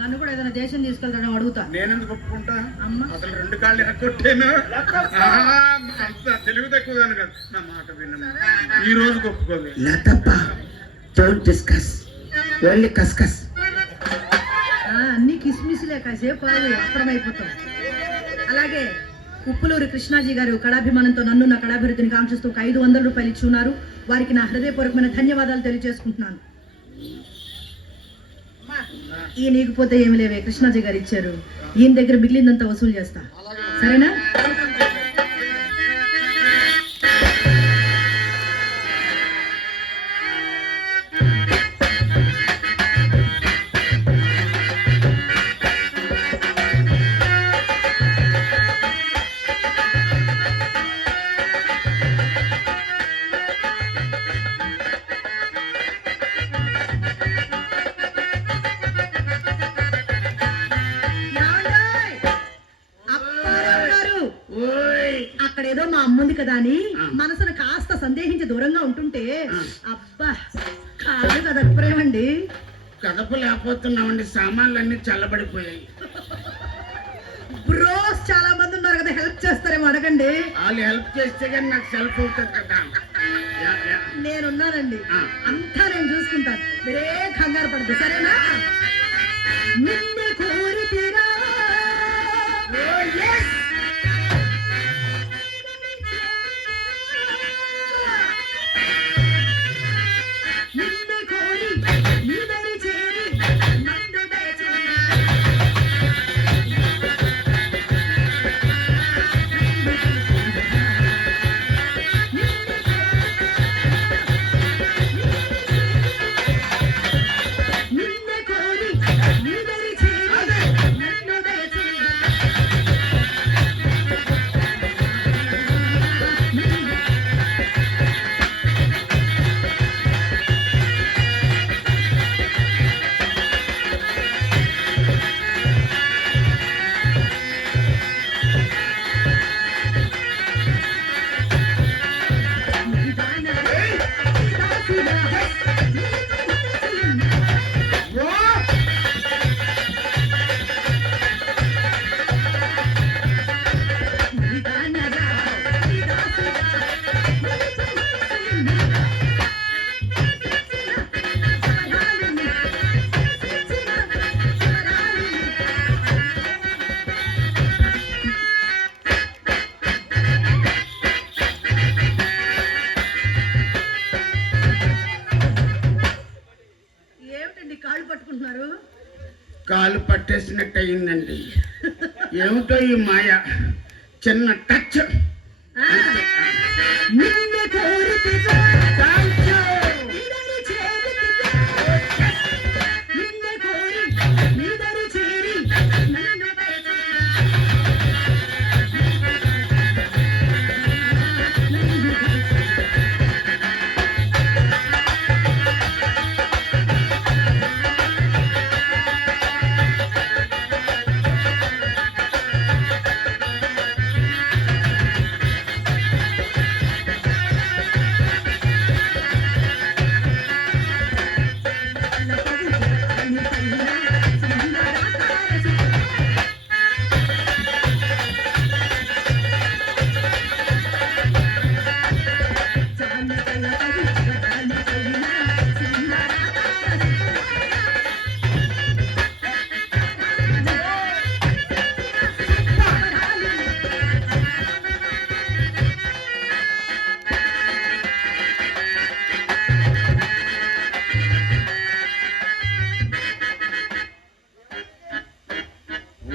నన్ను కూడా ఏదైనా దేశం తీసుకెళ్తాడో అడుగుతా. నేనెందుకు ఒప్పుకుంటా? అమ్మ అసలు 2 కాళ్ళు ఎక్కొట్టాను. అంత తెలివి తక్కువదాను కదా. నా మాట విన్నాను. ఈ రోజు ఒప్పుకోలేదు. అన్ని కిస్మిస్లే, కాసేపు అప్రమైపోతాం. అలాగే ఉప్పులూరి కృష్ణాజీ గారు కళాభిమానంతో నన్ను నా కళాభివృద్ధిని కాంక్షిస్తూ 500 రూపాయలు ఇచ్చి ఉన్నారు. వారికి నా హృదయపూర్వకమైన ధన్యవాదాలు తెలియజేసుకుంటున్నాను. ఈ నీకుపోతే ఏమి లేవే, కృష్ణాజీ గారు ఇచ్చారు. ఈయన దగ్గర మిగిలిందంతా వసూలు చేస్తా, సరేనా? అక్కడేదో మా అమ్ముంది కదా అని మనసును కాస్త సందేహించి దూరంగా ఉంటుంటే అబ్బా కాదు కదప్పురేమండి. కదపు లేకపోతున్నామండి, సామాన్లన్నీ చల్లబడిపోయాయి. బ్రోస్ చాలా మంది ఉన్నారు కదా, హెల్ప్ చేస్తారేమో అడగండి. వాళ్ళు హెల్ప్ చేస్తే కానీ నాకు సెల్ఫ్ అవుతుంది కదా. నేనున్నానండి, అంతా నేను చూసుకుంటాను, మీరే కంగారు పడదు, సరేనా? నిన్నే కోరితిరా కాలు పట్టేసినట్టు అయిందండి. ఏమిటో ఈ మాయ, చిన్న touch.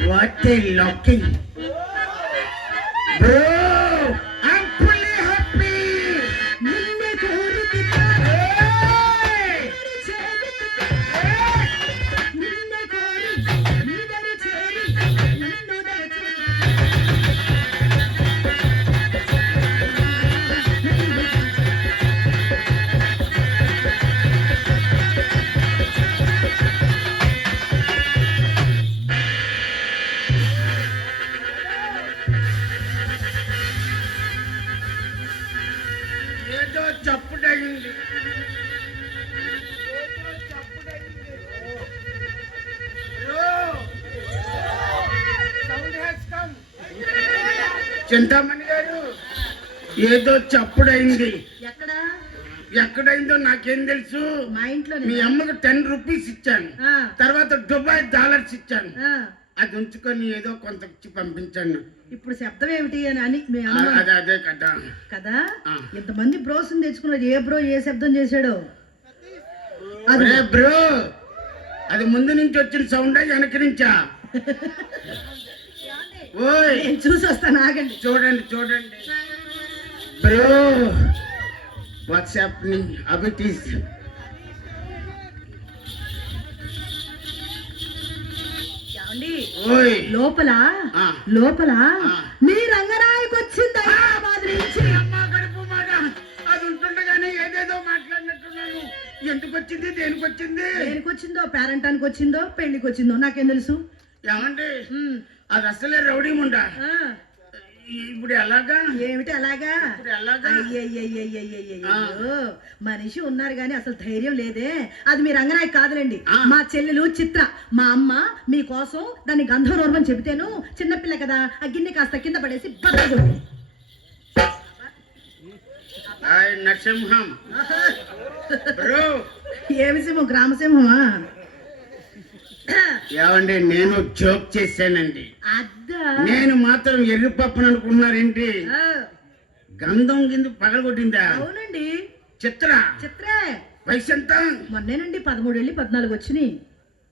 What a lucky. Bro, I'm fully happy. నిన్నే కోరుతున్నా నిన్నే కోరి నీదరి చేరి నన్ను చింతామణి గారు ఏదో చప్పుడైంది. ఎక్కడ? ఎక్కడైందో నాకేం తెలుసు. మా ఇంట్లోనే. మీ అమ్మకు 10 రూపీస్ ఇచ్చాను, ఆ, తర్వాత దుబాయ్ డాలర్స్ ఇచ్చాను. ఆ. అది ఉంచుకొని ఏదో కొంత ఇచ్చి పంపించాను. ఇప్పుడు శబ్దం ఏమిటి అని మీ అనుమానం అదే అదే కదా. కదా. ఆ. ఇంతమంది బ్రోస్ తెచ్చుకున్నారు, ఏ బ్రో ఏ శబ్దం చేశాడో. అది అరే బ్రో, అది ముందు నుంచి వచ్చిన సౌండ్ వెనక నుంచా? ఓయ్ నేను చూసి వస్తాను, ఆగండి. చూడండి చూడండి బ్రో, వాట్సాప్ ని అబిటీస్. ఏమండి? ఓయ్ లోపల ఆ. లోపల ఆ. మీ రంగనాయకు వచ్చింది హైదరాబాద్ నుంచి. అమ్మ కడుపు మాట, అది ఉంటుండగానే ఏదేదో మాట్లాడినట్టున్నాను. ఎందుకు వచ్చింది, దేనికి వచ్చింది? దేనికి వచ్చిందో, పేరంటానికి వచ్చిందో, పెళ్లికి వచ్చిందో నాకేం తెలుసు. ఏమండి, ఉమ్. అది అసలే రౌడీ ముండా. ఆ. ఇప్పుడు ఎలాగా? ఏమిటి అలాగా? ఇప్పుడు ఎలాగా? అయ్యయ్యయ్యయ్యయ్యయ్యో. మనిషి ఉన్నారు గాని అసలు ధైర్యం లేదే. అది మీ రంగనాయకు కాదులేండి, ఆ. మా చెల్లెలు చిత్ర. మా అమ్మ మీ కోసం దాన్ని గంధర్వం అని చెబితేను చిన్నపిల్ల కదా, ఆ గిన్నె కాస్త కింద పడేసి బద్దలు. Hi Narasimham bro. ఏమి సింహం? గ్రామసింహమా? ఏమండి, నేను జోక్ చేశానండి. అద్దా. నేను మాత్రం ఎర్రిపప్పును అనుకున్నారేంటి? ఆ, గంధం కింద పగలగొట్టిందా? అవునండి, చిత్ర చిత్రే. వయసు ఎంత? మొన్నేనండి 13 వెళ్ళి 14 వచ్చినాయి.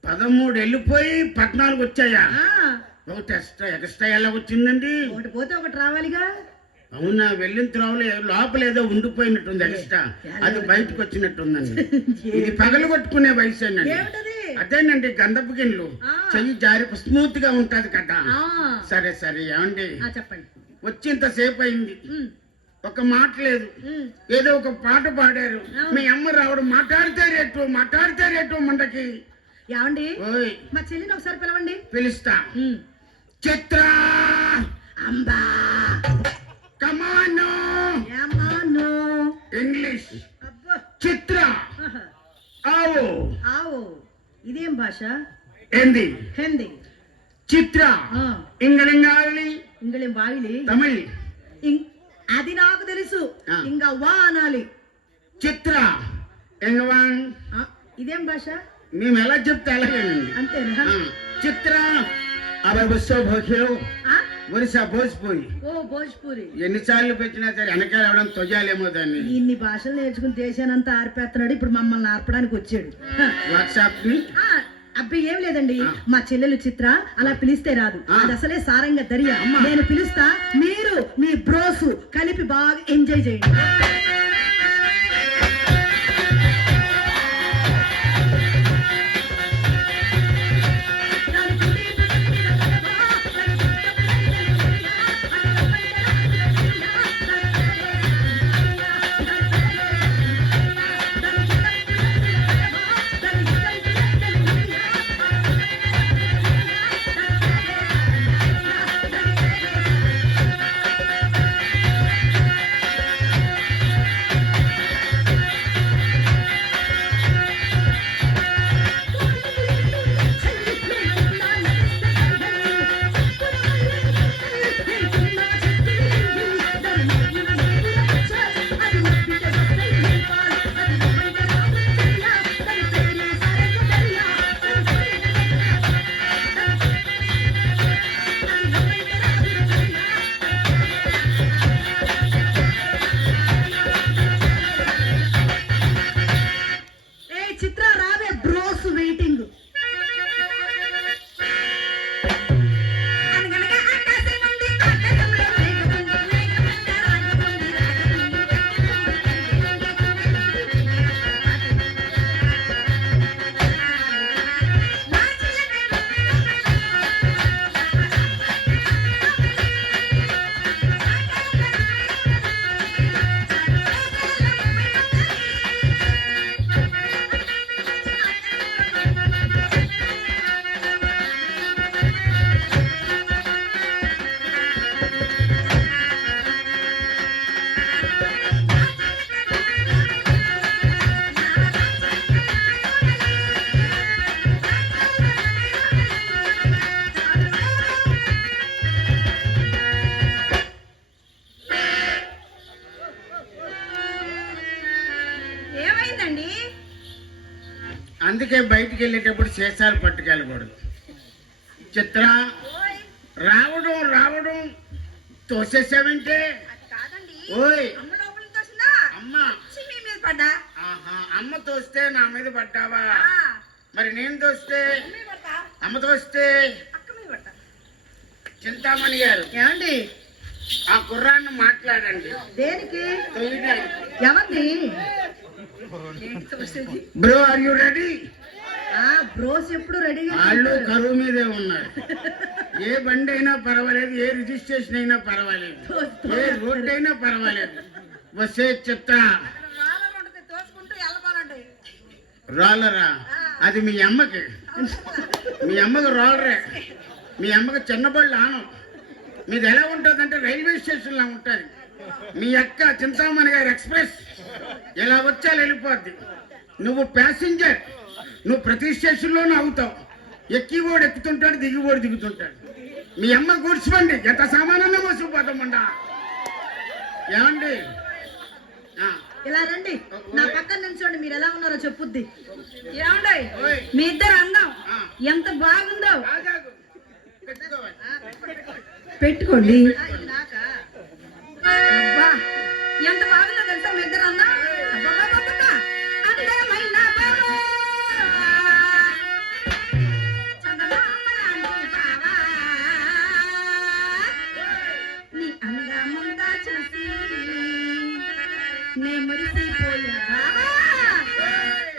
13 వెళ్ళిపోయి 14 వచ్చాయా? ఆ, ఒకటి ఎక్స్ట్రా ఎలా వచ్చిందండి? ఒకటి పోతే ఒకటి రావాలిగా. అవునా, వెళ్ళిన త్రోవలో లోపల ఏదో ఉండిపోయినట్టుంది ఎక్స్ట్రా, అది బయటకు వచ్చినట్టుందండి. ఇది పగలు కొట్టుకునే వయసేనండి. ఏమిటది? అదేనండి, గంధపు గిన్నెలు. ఆ. చెయ్యి జారి స్మూత్ గా ఉంటది కదా. ఆ, సరే సరే, ఏమండి ఆ, చెప్పండి. వచ్చి ఇంతసేపు అయింది, ఉమ్, ఒక మాట లేదు. ఉమ్. ఏదో ఒక పాట పాడారు. అవును. మీ అమ్మ రావడం మాట్లాడితే రేటు మండకి. ఏమండి, ఓయ్ మా చెల్లిని ఒకసారి పిలవండి. పిలుస్తా. ఉమ్. చిత్ర, అంబా. కమాను, ఏమాను. ఇంగ్లీష్. అబ్బో. చిత్ర, ఆహా. ఆవో. ఆవో. ఇదేం భాష? ఏంది? హిందీ. చిత్ర, ఆ, ఇంగలింగాలి, ఇంగ్లీం వాయిలి. తమిళ్. అది నాకు తెలుసు, ఆ. ఇంకా వా అనాలి. చిత్ర, ఎంగవాన్. ఆ, ఇదేం భాష? మేము ఎలా చెప్తే అలాగేనండి. అంతేనా? ఆ, చిత్ర అబ్బాయి బస్సు భోగిలో ఆ? ఒరిసా భోజ్పూరి. ఓ భోజ్పూరి. ఎన్నిసార్లు పెట్టినా సరే వెనకాల అవడం తొజాలేమో దాన్ని. ఇన్ని భాషలు నేర్చుకుని దేశానంతా ఆర్పేస్తున్నాడు, ఇప్పుడు మమ్మల్ని ఆర్పడానికి వచ్చాడు. హ. వాట్సాప్ ని. ఆ, అబ్బే ఏం లేదండి, ఆ. మా చెల్లెలు చిత్ర అలా పిలిస్తే రాదు, ఆ. అది అసలే సారంగా దర్యా. అమ్మా. నేను పిలుస్తా, మీరు మీ బ్రోస్ కలిపి బాగా ఎంజాయ్ చేయండి. వెళ్ళేటప్పుడు సీసాలు పట్టుకెళ్ళకూడదు. చిత్ర రావడం రావడం తోసేసావంటే కాదండి, ఓయ్ అమ్మ లోపల తోసిందా, అమ్మ మీ మీద పడ్డా. ఆహా, అమ్మ తోస్తే నా మీద పడ్డావా? ఆ, మరి నేను తోస్తే అమ్మ మీద పడతా, అమ్మ తోస్తే అక్క మీద పడతా. చింతామణి గారు ఏమండి ఆ కుర్రాన్ని మాట్లాడండి. దేనికి తొయ్యడానికి. ఎవరిని ఏంటి తోసేది? Bro are you ready? Bros ఎప్పుడు రెడీగా వాళ్ళు కరువు మీదే ఉన్నారు. ఏ బండి అయినా పర్వాలేదు, ఏ రిజిస్ట్రేషన్ అయినా పర్వాలేదు, ఏ రోడ్డు అయినా పర్వాలేదు. వసే చిత్ర రాళ్ళ ఉంటుంది, తోసుకుంటూ వెళ్ళిపోనండి. రోలరా? అది మీ అమ్మకి. మీ అమ్మకి రోలరే. మీ అమ్మకి చిన్న బళ్ళు ఆనం. మీది ఎలా ఉంటుందంటే రైల్వే స్టేషన్ లా ఉంటుంది. మీ అక్క చింతామణి గారి ఎక్స్ప్రెస్ ఇలా వచ్చాలి వెళ్ళిపోద్ది. నువ్వు ప్యాసింజర్. నువ్వు ప్రతి స్టేషన్లోనూ అవుతావు. ఎక్కివాడు ఎక్కుతుంటాడు, దిగివాడు దిగుతుంటాడు. మీ అమ్మ కూర్చోండి, ఎంత సామానన్నా మోసుకుపోతామండా. ఏమండి? ఇలా రండి, నా పక్కన నిల్చోండి, మీరు ఎలా ఉన్నారో చెప్పుద్ది. ఏమండి, ఓయ్. మీ ఇద్దరు అందం ఆ. ఎంత బాగుందో. ఆగాగు. పెట్టుకోవాలి. పెట్టుకోండి. ఇది నాకా? అబ్బా, ఎంత బాగుందో తెలుసా మీ ఇద్దరు అందం. అబ్బబ్బబ్బబ్బబ్బా, అందమైన బావా, చందమామ లాంటి బావా, నీ అందముందా చూసి నే మురిసిపోయా బావా,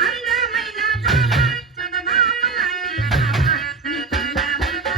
అందమైన బావా, చందమామ లాంటి బావా, నీ అందముందా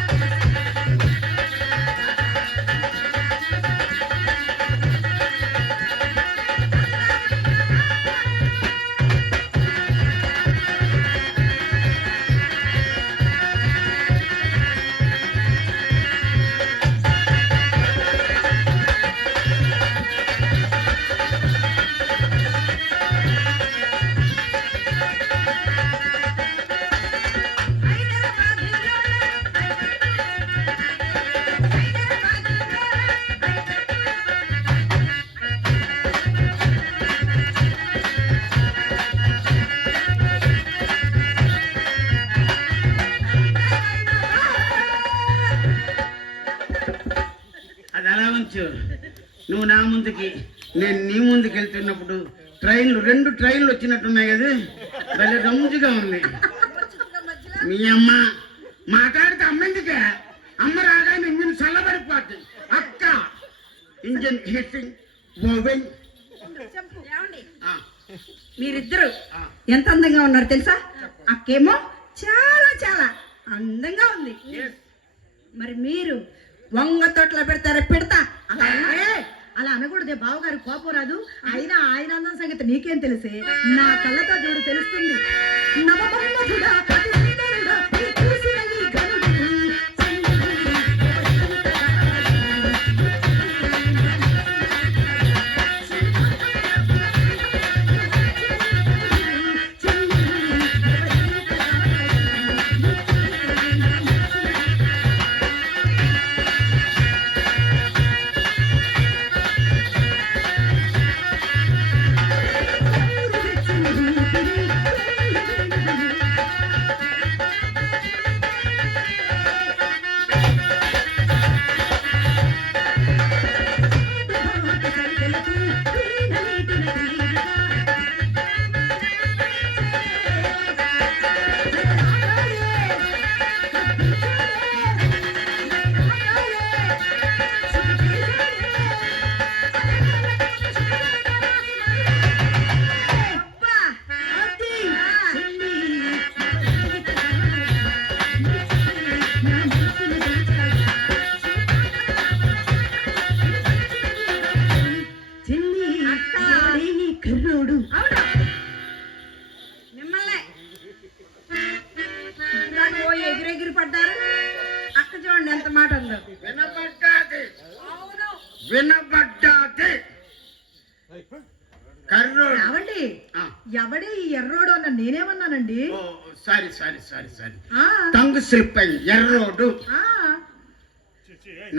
అది అలా ఉంచు. నువ్వు నా ముందుకి, నేను నీ ముందుకు వెళ్తున్నప్పుడు రెండు ట్రైన్లు వచ్చినట్టున్నాయి కదా, భలే రమ్ముగా ఉంది. మీ అమ్మ మాట్లాడితే అమ్మెందుకే? అమ్మ రాగానే ఇంజిన్ చల్లబడిపోద్ది. అక్క ఇంజిన్ హీటింగ్ ఓవెన్. ఏమండి, ఆ, మీరిద్దరు ఆ. ఎంత అందంగా ఉన్నారు తెలుసా? అక్కేమో చాలా చాలా అందంగా ఉంది. Yes. మరి మీరు వంగ తోటలో పెడతా అలా అలా అనకూడదే, బావగారు కోపం రాదు. అయినా ఆయన అందం సంగతి నీకేం తెలిసే? నా కళ్ళతో చూడు తెలుస్తుంది. నవమన్మధుడా, అతి సుందరుడా, ఈ చూసిన ఈ ఘనుడు, కర్రోడు. అవునా? మిమ్మల్ని ఇందాక ఓ ఎగిరెగిరి పడ్డారు. అక్క చూడండి ఎంత మాట ఉందో. వినపడ్డాది, అవును, వినపడ్డాది. కర్రోడు. ఏమండి, ఆ. ఎవడే ఈ ఎర్రోడు అన్న నేనేమన్నానండి? ఓ, సారీ సారీ సారీ సారీ. ఆ, టంగ్ స్లిప్ అయింది. ఎర్రోడు. ఆ,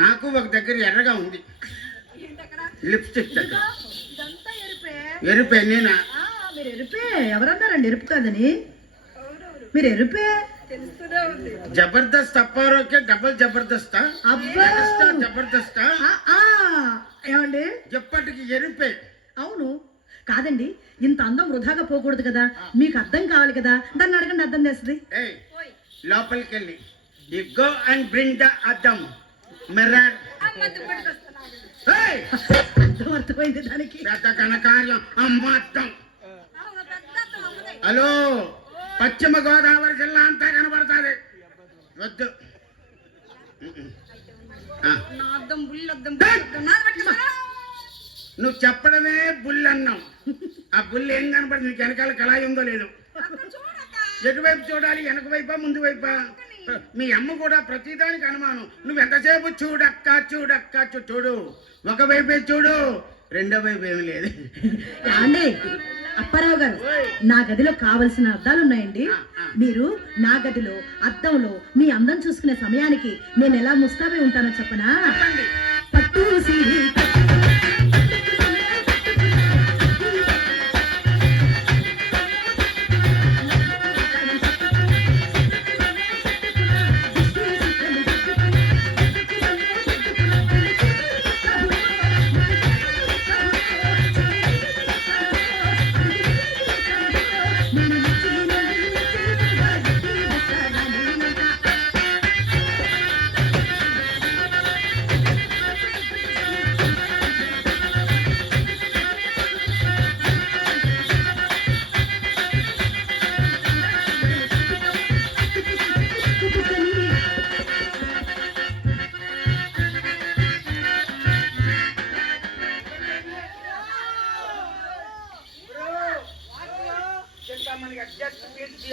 నాకు ఒక దగ్గర ఎర్రగా ఉంది. ఏంటక్కడ? లిప్స్టిక్ దగ్గర ఇదంతా ఎరిపే. ఎరుపే. నేనా? మీరు ఎరుపే. ఎవరన్నారండి ఎరుపు కాదని? ఎవరెవరు? మీరు ఎరుపే. తెలుస్తూనే ఉంది. జబర్దస్త్ అప్పారోకే డబుల్ జబర్దస్తా అబ్బా జబర్దస్తా ఆ, ఆ, ఏమండి ఎప్పటికి ఎరుపే. అవును కాదండి, ఇంత అందం వృధాగా పోకూడదు కదా, మీకు అర్థం కావాలి కదా, దాన్ని అడగండి అర్థం చేస్తుంది. ఏయ్ లోపలికి వెళ్ళి you go and bring the అద్దం మిర్రర్. అమ్మ దుప్పటికి వస్తున్నా. ఏయ్ అర్థం అర్థమైంది దానికి. పెద్ద ఘనకార్యం అమ్మ అద్దం. అవును, పెద్ద అద్దం అమ్మదే. హలో పశ్చిమ గోదావరి జిల్లా అంతా కనబడుతుంది. వద్దు. ఆ, నా అద్దం బుల్లద్దం బుల్లద్దం నాది పట్టుకోరా. నువ్వు చెప్పడమే బుల్ అన్నావు. ఆ బుల్ ఏం కనపడుతుంది? నీకు వెనకాల కళాయి ఉందో లేదు. అక్కడ చూడక్క. ఎటువైపు చూడాలి? వెనక వైపా ముందు వైపా? మీ అమ్మ కూడా ప్రతిదానికి అనుమానం. నువ్వు ఎంతసేపు చూడక్క చూడక్క చూడు, ఒకవైపే చూడు, రెండో వైపు ఏమి లేదు. అండి అప్పారావు గారు, నా గదిలో కావలసిన అద్దాలు ఉన్నాయండి. మీరు నా గదిలో అద్దంలో మీ అందం చూసుకునే సమయానికి నేను ఎలా ముస్తాబై ఉంటానో చెప్పనా? చెప్పండి. పట్టు సీరి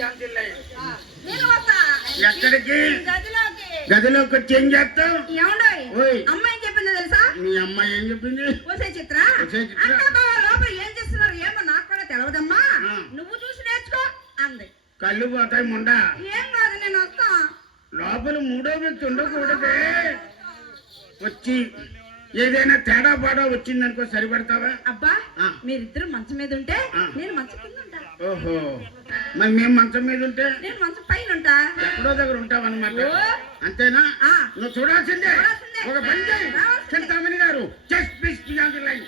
నేను వస్తా. ఎక్కడికి? గదిలోకి. గదిలోకి వచ్చి ఏం చేస్తావు? ఏమండోయ్? ఓయ్. అమ్మ ఏం చెప్పిందో తెలుసా? మీ అమ్మ ఏం చెప్పింది? ఓసే చిత్ర, ఓసే చిత్ర. అక్క బావ లోపల ఏం చేస్తున్నారు ఏమో నాకు కూడా తెలవదమ్మా, ఆ. నువ్వు చూసి నేర్చుకో అంది. కళ్ళు పోతాయి ముండా. ఏం కాదు, నేను వస్తా. లోపల మూడో వ్యక్తి ఉండకూడదే. వచ్చి ఏదైనా తేడా పాడా వచ్చిందనుకో సరిపడతావా? అబ్బా ఆ. మీరిద్దరు మంచం మీద ఉంటే ఆ. నేను మంచం కింద ఉంటా. ఓహో, మరి మేము మంచం మీద ఉంటే నేను మంచం పైన ఉంటా. ఎక్కడో దగ్గర ఉంటావన్నమాట. ఓ. అంతేనా? ఆ. నువ్వు చూడాల్సిందే. చూడాల్సిందే. ఒక పని చేయి రావాల్సిందే. చింతామణి గారు, just please beyond the line.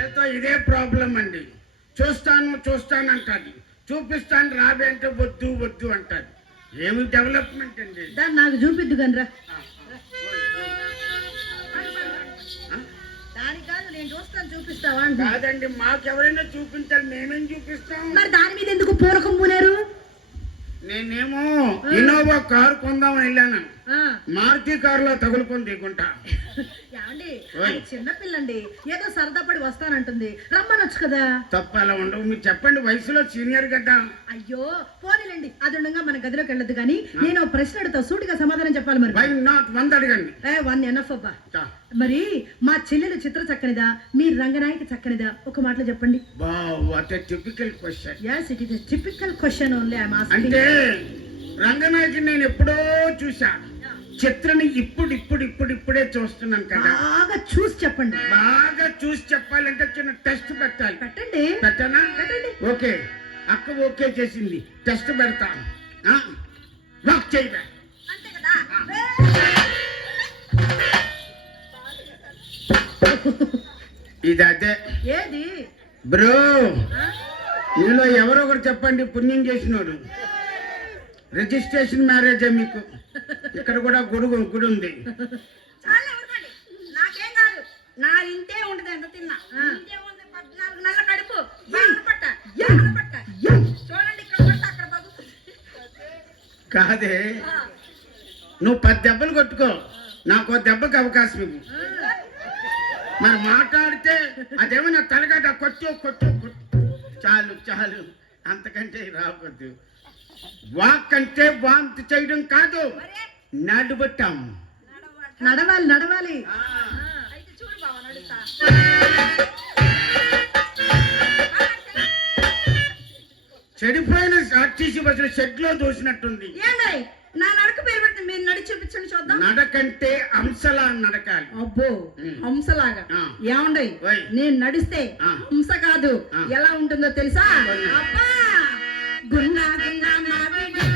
ఏదో ఇదే ప్రాబ్లం అండి. చూస్తాను అంటాది, చూపిస్తాను రాబే అంటే వద్దు వద్దు అంటాది. ఏమి డెవలప్మెంట్ అండి? దాన్ని నాకు చూపిద్దు గనరా. దానికి కాదు, నేను చూస్తాను చూపిస్తావా అంటే. కాదండి, మాకెవరైనా చూపించాలి, మేమేం చూపిస్తాం? మరి దాని మీద ఎందుకు పూనకం పూనారు? నేనేమో ఇన్నోవా కారు కొందామని వెళ్ళాను. ఆ, మారుతి కారులో తగులుకొని దిగుంటా. ఏమండి ఓయ్. అది చిన్నపిల్లండి, ఏదో సరదా పడి వస్తానంటుంది, రమ్మనొచ్చు కదా. తప్ప అలా ఉండవు. మీరు చెప్పండి, వయసులో సీనియర్ కదా. అయ్యో పోనీలండి, అది ఉండగా మన గదిలోకి వెళ్ళదు కానీ నేను ఓ ప్రశ్న అడుగుతా, సూటిగా సమాధానం చెప్పాలి. మరి వై నాట్ 100 అడగండి. వన్ ఎనఫ్ అబ్బా. చా. మరి మా చెల్లెలు చిత్ర చక్కనిదా, మీ రంగనాయకి చక్కనిదా? ఒక మాటలో చెప్పండి. What a typical question. yes it is a typical question only I'm asking. అంటే రంగనాయకి నేను ఎప్పుడో చూసా, చిత్రని ఇప్పుడే చూస్తున్నాను కదా. బాగా చూసి చెప్పండి. బాగా చూసి చెప్పాలంటే చిన్న టెస్ట్ పెట్టాలి. పెట్టండి. పెట్టనా? పెట్టండి. ఓకే, అక్క ఓకే చేసింది, టెస్ట్ పెడతాను. వాక్ చేయవే. అంతే కదా. ఇది అదే ఏది? బ్రో. ఆ? మీలో ఎవరో ఒకరు చెప్పండి, పుణ్యం చేసినోడు. రిజిస్ట్రేషన్ మ్యారేజే మీకు. ఇక్కడ కూడా గుడి ఉంది. చాలా ఊరుకోండి, నాకేం కాదు. నా ఇంటే ఉండదు, ఎంత తిన్నా. ఇంటే ఉంది 14 నెలల కడుపు. బాగా పట్ట, బాగా పట్ట. చూడండి, ఇక్కడ పట్ట, అక్కడ బాగు. కాదే, నువ్వు 10 దెబ్బలు కొట్టుకో, నాకు దెబ్బకి అవకాశం ఇవ్వు. మరి మాట్లాడితే అదేమో నా తలగడ్డ కొట్టు. చాలు, అంతకంటే రావద్దు. వాక్ అంటే వాంతి చేయడం కాదు, నడుబట్టాం. నడవాలి. అయితే చూడు బావ, నడుస్తా. చెడిపోయిన ఆర్టీసీ బస్సులు షెడ్ లో దూసినట్టుంది. ఏంటో నా నడక పేరు పెడితే అయితే మీరు నడిచి చూపించండి చూద్దాం. నడకంటే హంసలా నడకాలి. అబ్బో హంసలాగా. ఆ. ఏమండీ ఓయ్. నేను నడిస్తే ఆ. హంస కాదు ఆ. ఎలా ఉంటుందో తెలుసా? అవునా? అబ్బా గున్నా గున్నా మావిడి.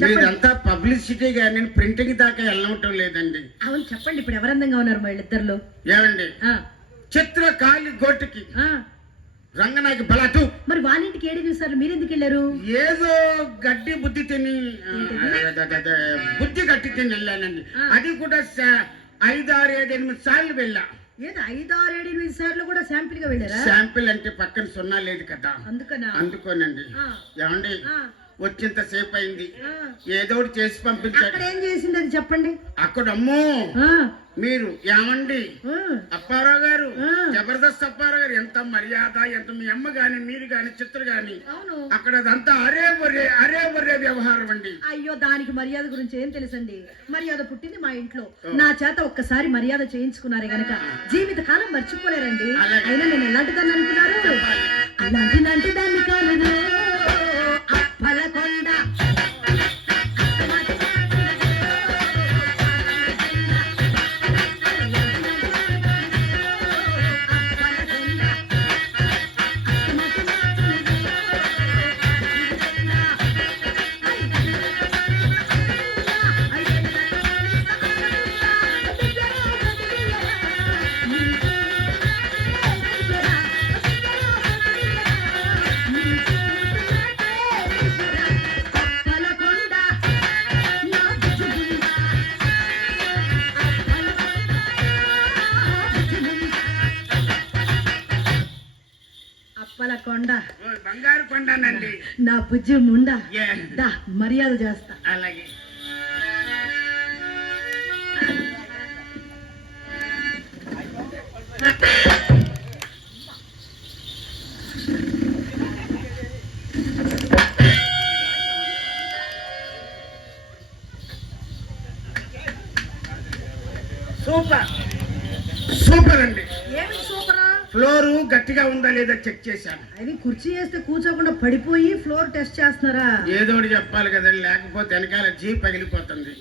మీరంతా పబ్లిసిటీ కానీ ప్రింటింగ్ దాకా వెళ్ళవటం లేదండి. అవును చెప్పండి, ఇప్పుడు ఎవరందంగా ఉన్నారు మా వీళ్ళిద్దరిలో? ఏమండి, చిత్రకాళి గోటికి రంగనాయకి బలాటు. మరి వాళ్ళింటికి ఏడు చూసారు, మీరెందుకు వెళ్ళారు? ఏదో గడ్డి బుద్ధి తిని బుద్ధి గట్టి తిని వెళ్ళానండి. అది కూడా 5, 6, 7, 8 సార్లు వెళ్ళా. ఏదో 5, 6, 7, 8 సార్లు కూడా శాంపిల్ గా వెళ్ళారా? శాంపిల్ అంటే పక్కన సున్నా లేదు కదా, అందుకనా? అందుకోనండి. ఏమండి, వచ్చేంత సేపు అయింది, ఏదో ఒకటి చేసి అక్కడ పంపించాడు. ఏం చేసింది అది చెప్పండి. అక్కడ అమ్మో మీరు ఏమండి అప్పారావు గారు, జబర్దస్త్ అప్పారావు గారు, ఎంత మర్యాద, ఎంత మీ అమ్మ గాని మీరు గాని చిత్ర గాని అవును. అక్కడ అదంతా అరే ఒరే వ్యవహారం అండి. అయ్యో దానికి మర్యాద గురించి ఏం తెలుసండి? మర్యాద పుట్టింది మా ఇంట్లో. నా చేత ఒక్కసారి మర్యాద చేయించుకున్నారే గనక జీవిత కాలం మర్చిపోలేరండి. అయినా నేను ఎలాంటి దాన్ని అనుకున్నారు? అలాంటి దాన్ని కాదు, అప్పలకొండ. అప్పలకొండ బంగారు కొండనండి. నా బుజ్జి ముండ. ఏ. దా మర్యాద చేస్తా. అలాగే సూపర్ అండి. ఏమి సూపరా? ఫ్లోరు గట్టిగా ఉందా లేదా చెక్ చేశాను. అది కుర్చీ వేస్తే కూర్చోకుండా పడిపోయి ఫ్లోర్ టెస్ట్ చేస్తున్నారా? ఏదో ఒకటి చెప్పాలి కదా, లేకపోతే వెనకాల జీప్ పగిలిపోతుంది.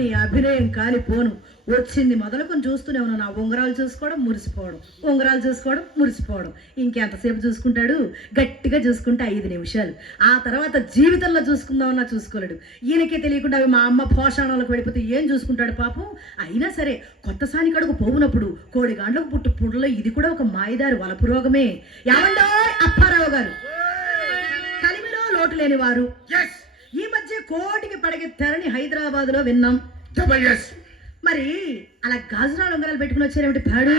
నీ అభినయం కాలిపోను. వచ్చింది మొదలుకొని చూస్తూనే ఉన్నాను. నా ఉంగరాలు చూసుకోవడం మురిసిపోవడం, ఉంగరాలు చూసుకోవడం మురిసిపోవడం. ఇంకెంతసేపు చూసుకుంటాడు? గట్టిగా చూసుకుంటే 5 నిమిషాలు. ఆ తర్వాత జీవితంలో చూసుకుందామన్నా చూసుకోలేడు. ఈయనకే తెలియకుండా అవి మా అమ్మ పోషణలకు వెళ్ళిపోతే ఏం చూసుకుంటాడు పాపం. అయినా సరే కొత్త సాని కడుగు పోవునప్పుడు కోడిగాండ్లకు పుట్టు పుండలో ఇది కూడా ఒక మాయదారి వలపు రోగమే. ఏమండో అప్పారావు గారు, కలిమిలో లోటు లేని వారు. ఈ మధ్య కోటికి పడగెత్తారని హైదరాబాద్ లో విన్నాం. మరి అలా గాజురాలు ఉంగరాలు పెట్టుకుని వచ్చారేమిటి పాడు?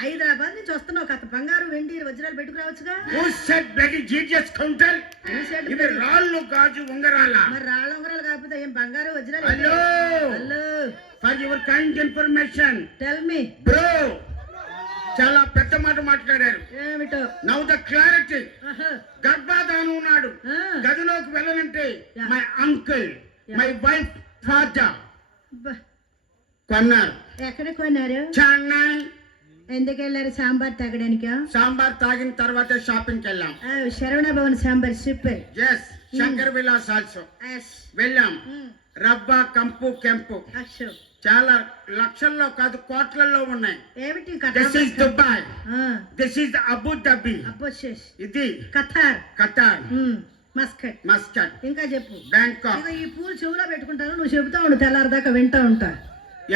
హైదరాబాద్ నుంచి వస్తున్నావు, కాస్త బంగారు వెండి వజ్రాలు పెట్టుకురావచ్చుగా. రాళ్ళు గాజు ఉంగరాల. మరి రాళ్ళ ఉంగరాలు కాకపోతే ఏం బంగారు వజ్రాలు? Hello hello, for your kind information tell me bro, చాలా పెద్ద మాట మాట్లాడారు. ఏమిటో? Now the clarity. గర్భాధానం ఉన్నాడు, గదిలోకి వెళ్ళనంటే my uncle, my wife, father కొన్నారు. ఎక్కడ కొన్నారు? చెన్నై. ఎందుకు వెళ్ళారు? సాంబార్ తాగడానికా? సాంబార్ తాగిన తర్వాత షాపింగ్కి వెళ్ళాం. Saravana Bhavan sambar super. Yes, Shankar Vilas also వెళ్ళాం. రబ్బా, కంపు, కెంపు చాలా లక్షల్లో కాదు కోట్లలో ఉన్నాయి. ఏమిటి? This is Dubai, this is Abu Dhabi, ఇది ఖతార్, మస్కట్, ఇంకా చెప్పు. బ్యాంకాక్. ఈ పూలు చెవులో పెట్టుకుంటాను, నువ్వు చెబుతా ఉండు, తెల్లారదాకా వింటా ఉంటా.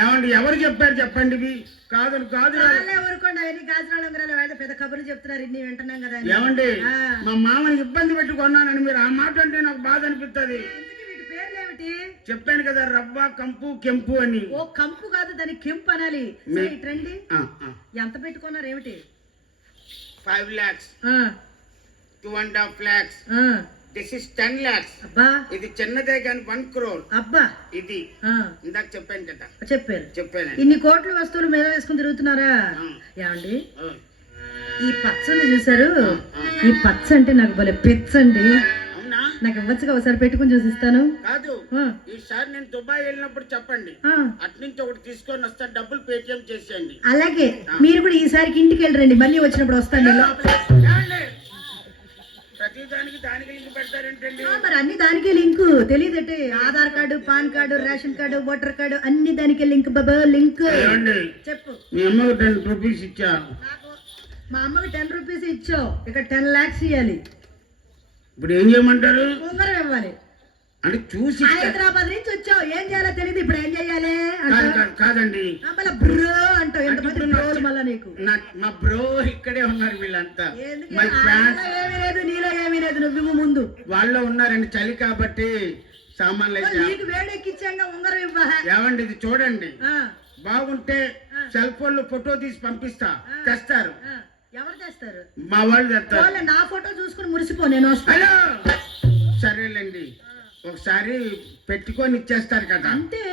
ఏమండి ఎవరు చెప్పారు చెప్పండి? ఇవి కాదు గాజు ఎవరుకోండి, అవన్నీ గాజురాలు ఉంగరాలు వాడితే పెద్ద కబుర్లు చెప్తున్నారు, ఇన్ని వింటున్నాం కదా. ఏమండి మా మామని ఇబ్బంది పెట్టుకున్నానని మీరు ఆ మాట అంటే నాకు బాధ అనిపిస్తుంది. పేర్లేమిటి? చెప్పాను కదా, రవ్వ, కంపు, కెంపు అని. ఓ కంపు కాదు, దానికి కెంపు అనాలి. రండి, ఎంత పెట్టుకున్నారు? ఏమిటి? 5 lakhs, 2.5 lakhs, this is 10 lakhs. అబ్బా, ఇది చిన్నదే కానీ 1 crore. అబ్బా, ఇది ఇందాక చెప్పాను కదా. చెప్పాను. ఇన్ని కోట్ల వస్తువులు మీద వేసుకుని తిరుగుతున్నారా? ఏమండి ఈ పచ్చని చూసారు? ఈ పచ్చ అంటే నాకు భలే పెచ్చండి. నాకు ఇవ్వచ్చుగా, ఒకసారి పెట్టుకుని చూసిస్తాను. కాదు, ఈసారి నేను దుబాయ్ వెళ్ళినప్పుడు చెప్పండి, అట్నుంచి ఒకటి తీసుకొని వస్తా, డబ్బులు పేటిఎం చేసేయండి. అలాగే మీరు కూడా ఈసారికి ఇంటికి వెళ్ళరండి, మళ్ళీ వచ్చినప్పుడు వస్తాను. ప్రతి దానికి లింక్ పెడతారేంటండి? మరి అన్ని దానికే లింక్ తెలియదటే. Aadhaar card, PAN card, ration card, voter card అన్ని దానికే లింక్. బాబా లింక్ చెప్పు. మీ అమ్మకు 10 రూపీస్ ఇచ్చా. మా అమ్మకి 10 రూపీస్ ఇచ్చావు, ఇక్కడ 10 lakhs ఇవ్వాలి. ఇప్పుడు ఏం చేయమంటారు? ఉంగరం ఇవ్వాలి. అంటే చూసి హైదరాబాద్ నుంచి వచ్చావు, ఏం చేయాలో తెలియదు, ఇప్పుడు ఏం చెయ్యాలి? కాదండి, బ్రో అంటావు. ఎంతమంది బ్రోలు మళ్ళా నీకు? మా బ్రో ఇక్కడే ఉన్నారు వీళ్ళంతా. ఏమీ లేదు, నీలో ఏమీ లేదు, నువ్వు ముందు వాళ్ళు ఉన్నారండి. చలి కాబట్టి సామాన్లు నీకు వేడెక్కించాక ఉంగరం ఇవ్వ. ఏమండి ఇది చూడండి, బాగుంటే సెల్ ఫోన్ లో ఫోటో తీసి పంపిస్తా, తెస్తారు. ఎవరు చేస్తారు? మా వాళ్ళు తెస్తారు. నా ఫోటో చూసుకుని మురిసిపో, నేను హలో సరేలేండి, ఒకసారి పెట్టుకొని ఇచ్చేస్తారు కదా అంతే.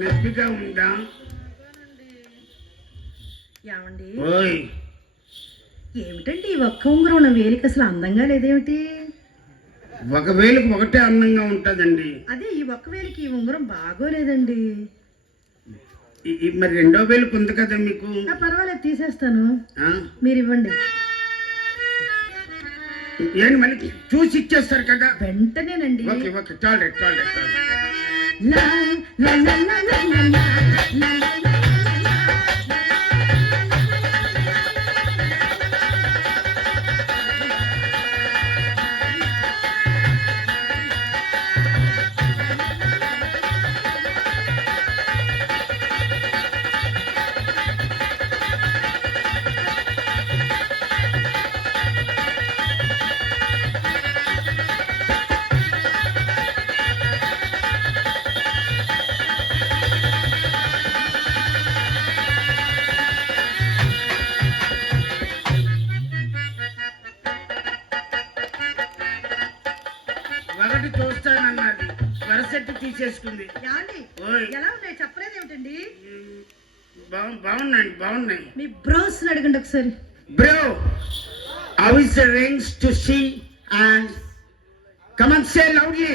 నొప్పిగా ఉందా? ఏమండి ఓయ్ ఏమిటండి ఈ ఒక్క ఉంగరం నా వేలికి అసలు అందంగా లేదేమిటి? ఒక వేలికి ఒకటే అందంగా ఉంటదండి. అదే ఈ ఒక్క వేలికి ఈ ఉంగరం బాగోలేదండి. మరి రెండో వేలికి ఉంది కదా మీకు. పర్వాలేదు, తీసేస్తాను, మీరు ఇవ్వండి. ఏంటి మళ్ళీ చూసి ఇచ్చేస్తారు కదా వెంటనేనండి. ఓకే ఓకే, చాలు చాలు చాలు. ఒకటి చూస్తానన్నది వరసెట్టు తీసేసుకుంది. ఎలా ఉన్నాయి చెప్పలేదు ఏమిటండి? బాగున్నాయి బాగున్నాయి. మీ బ్రోస్ అడగండి ఒకసారి. Bro, how is the rings to see and come and say loudly.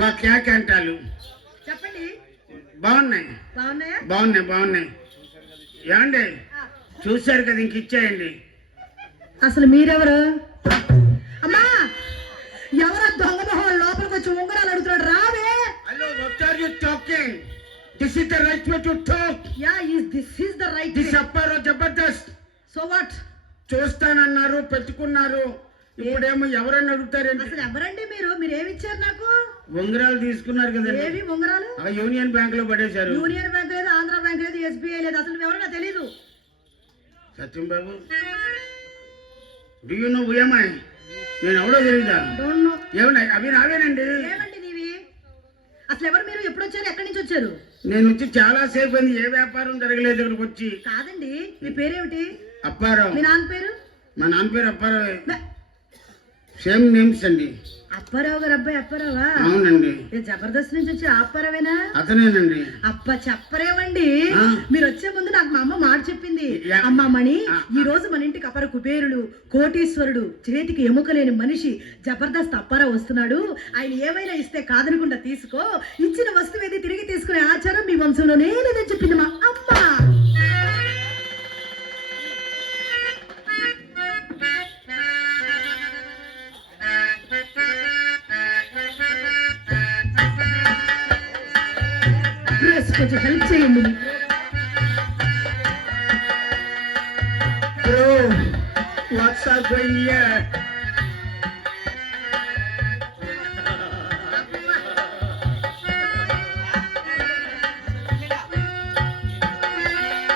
వా క్యా కంటాలు చెప్పండి. బాగున్నాయి బాగున్నాయా? బాగున్నాయి బాగున్నాయి. ఏమండి చూశారు కదా, ఇంక ఇచ్చేయండి. అసలు మీరెవరు? అమ్మా, ఎవరో దొంగ మొహం లోపలికి వచ్చి ఉంగరాలు అడుగుతున్నాడు, రావే. Hello, what are you talking? This is the right way to talk. Yeah, this is the right way. This అప్పారో Jabardasth. So what? చూస్తానన్నారు, పెట్టుకున్నారు, ఇప్పుడేమో ఎవరన్నా అడుగుతారేంటి? అసలు ఎవరండి మీరు? మీరు ఏమి ఇచ్చారు నాకు? ఉంగరాలు తీసుకున్నారు కదా. ఏవి ఉంగరాలు? యూనియన్ బ్యాంక్ లో పడేశారు. యూనియన్ బ్యాంక్ లేదు, ఆంధ్ర బ్యాంక్ లేదు, ఎస్బీఐ లేదు, అసలు ఎవరన్నా తెలీదు. సత్యం బాబు, do you know who am I? నేను ఎవడో తెలియదా? Don't know. ఏమన్నా అవి నావేనండి. ఏమండి నీవి? అసలు ఎవరు మీరు? ఎప్పుడు వచ్చారు? ఎక్కడి నుంచి వచ్చారు? నేను వచ్చి చాలా సేపు అయింది, ఏ వ్యాపారం జరగలేదు ఇక్కడికి వచ్చి. కాదండి, మీ పేరేమిటి? అప్పారావు. మీ నాన్న పేరు? మా నాన్న పేరు అప్పారావు. సేమ్ నేమ్స్ అండి. అప్పారావు గారు అబ్బాయి అప్పారావా? అవునండి. జబర్దస్త్ నుంచి వచ్చి అప్పారావేనా? అతనేనండి. అప్ప చెప్పరేమండి. ఆ. మీరు వచ్చే ముందు నాకు మా అమ్మ మాట చెప్పింది. యా. అమ్మ మణి, ఆ. ఈ రోజు మన ఇంటికి అపర కుబేరుడు, కోటీశ్వరుడు, చేతికి ఎముక లేని మనిషి జబర్దస్త్ అప్పారావు వస్తున్నాడు. ఆయన ఏమైనా ఇస్తే కాదనకుండా తీసుకో, ఇచ్చిన వస్తువు ఏది తిరిగి తీసుకునే ఆచారం మీ వంశంలోనే లేదని చెప్పింది మా అమ్మ. ప్లీజ్ కొంచెం హెల్ప్ చేయండి. What's up, here?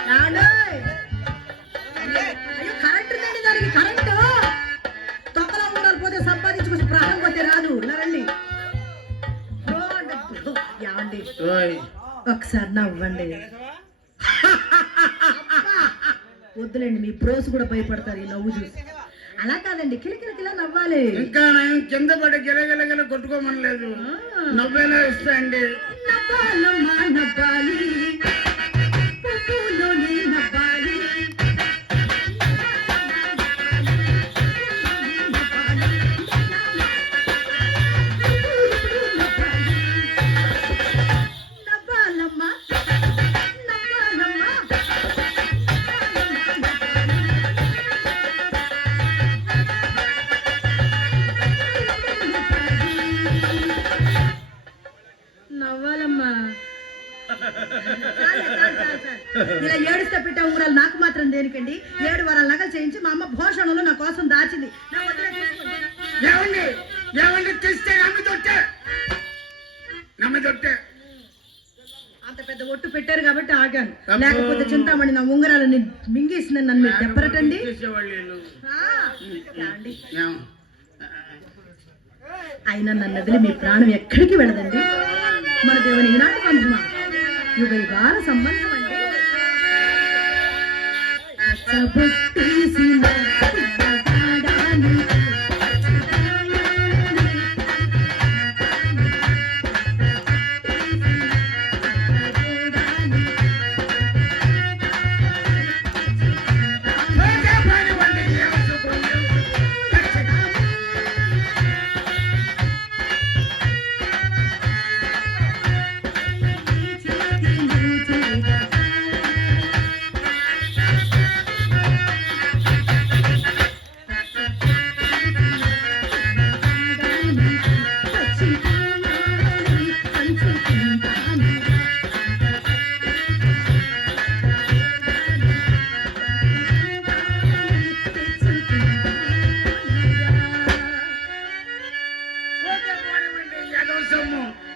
నాన్నోయ్! అయ్యో, కరెంటు లేని దానికి కరెంటు తొక్కలో ఉండాలి, పోతే సంపాదించుకొచ్చి ప్రాణం పోతే రాదు. ఇలా రండి. ఓ అంటే ఏమండి, ఓయ్. ఒకసారి నవ్వండి. వద్దులేండి, మీ ప్రోస్ కూడా భయపడతారు ఈ నవ్వు చూసి. అలా కాదండి, కిలకిలకిలా నవ్వాలి. ఇంకా నేను కింద పడి గిలగిలగిల కొట్టుకోమనలేదు, నవ్వేలా ఇస్తాయండి. నవ్వాలమ్మా నవ్వాలి, పువ్వులోనే నవ్వాలి. నవ్వాలమ్మా నవ్వాలమ్మా. నవ్వాలమ్మా. చాలే, చాలు, చాలు, చాలు. ఇలా ఏడుస్తే పెట్టే ఉంగరాలు నాకు మాత్రం దేనికండి? 7 వారాల నగలు చేయించి మా అమ్మ భోషణంలో నా కోసం దాచింది. నా వదిలే తీసుకోండి. ఏమండి ఏమండి తెస్తే నమ్మిదొట్టే అంత పెద్ద ఒట్టు పెట్టారు కాబట్టి ఆగాను. అబ్బో. లేకపోతే చింతామణి నా ఉంగరాలని మింగేసిన నన్ను మీరు దెబ్బరటండి. చేసేవాళ్ళు వీళ్ళు. అండి, ఏం? అయినా నన్ను వదిలి మీ ప్రాణం ఎక్కడికి వెళ్ళదండి. మన దేవుని ఈనాటి బంధమా, యుగ యుగాల సంబంధం అండి. సబొట్టేసిన గాడాని,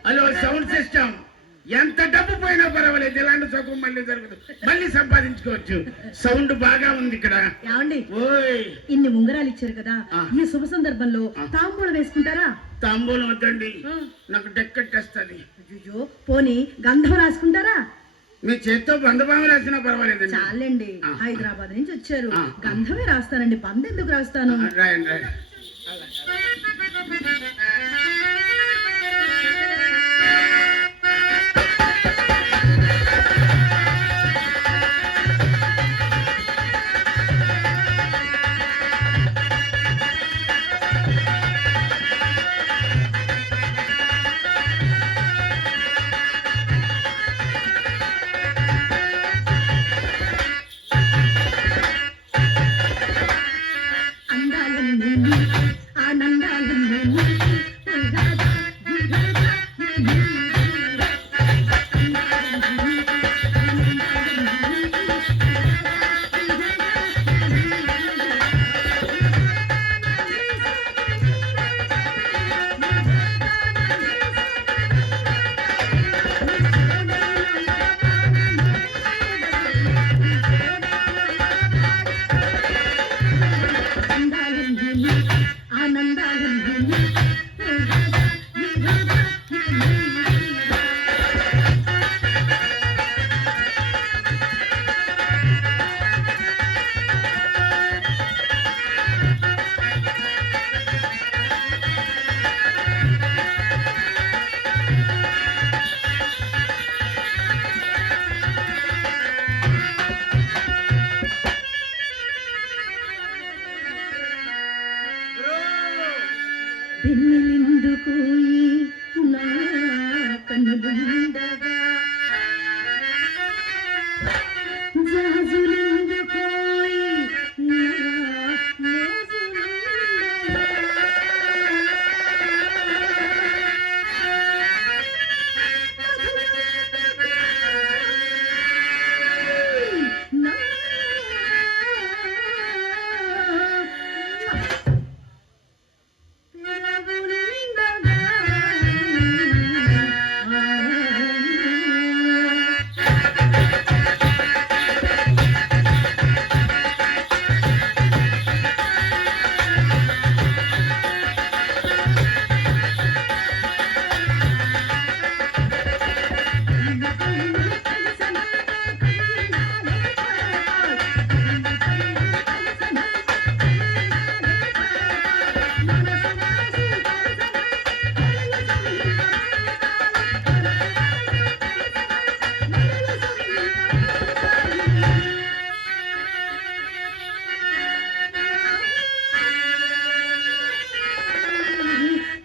హలో, సౌండ్ సిస్టమ్. ఎంత డబ్బు పోయినా పర్వాలేదు, ఇలాంటి సుఖం మళ్ళీ జరుగుతుంది, మళ్ళీ సంపాదించుకోవచ్చు. సౌండ్ బాగా ఉంది ఇక్కడ. ఏమండి, ఓయ్, ఇన్ని ఉంగరాలు ఇచ్చారు కదా, ఆ. ఈ శుభ సందర్భంలో తాంబూలం వేసుకుంటారా? తాంబూలం వద్దండి, ఆ. నాకు డెక్కట్టేస్తుంది. అయ్యో, పోనీ గంధం రాసుకుంటారా? మీ చేత్తో బంధభావం రాసినా పర్వాలేదండి. చాలండి, ఆ. హైదరాబాద్ నుంచి వచ్చారు, ఆ. గంధమే రాస్తానండి, పందెందుకు రాస్తాను? రాయండి రాయండి. అందాలన్నీ ఆనందాలన్నీ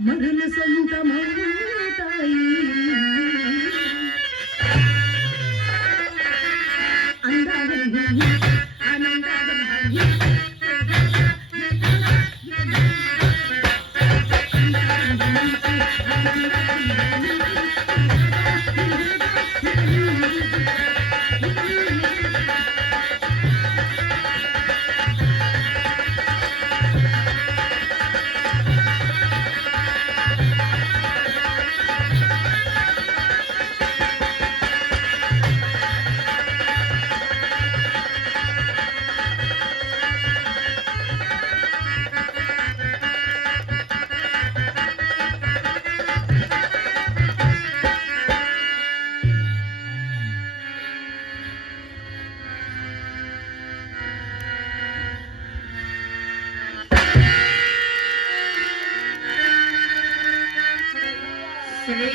మరుల సొంతమవుతాయి అందాలన్నీ ఆనందాలన్నీ శ్రీ